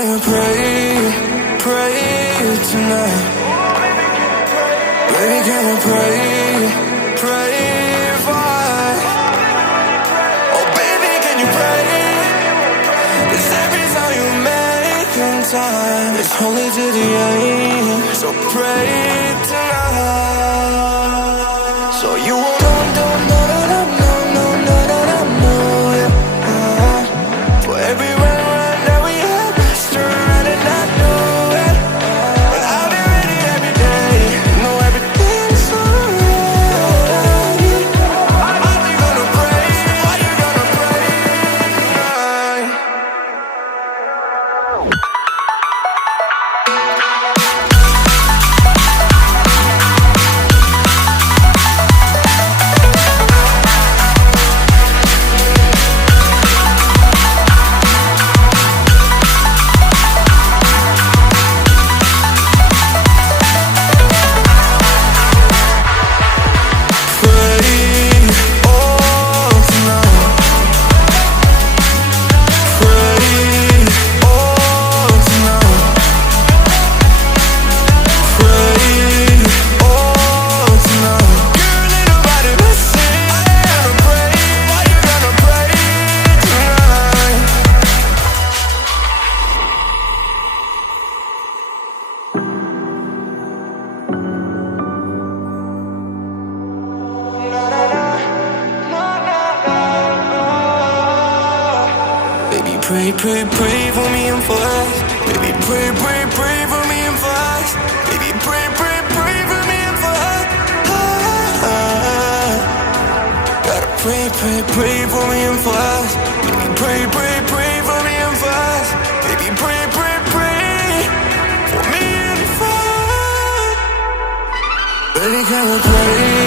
can you pray tonight? Baby, can you pray for? Oh baby, can you pray? 'Cause every time you make time, it's only to the end. So pray tonight. So you won't for every run that we had, just around and I knew it. But I'll be ready every day. You know everything's alright. Are you gonna pray? Are you gonna pray tonight? Pray for me and for us. Baby, pray for me and for us. Baby, pray for me and for us. Gotta pray for me and for us. Baby, pray for me and for us. Baby, pray for me and for us. Baby, can we pray?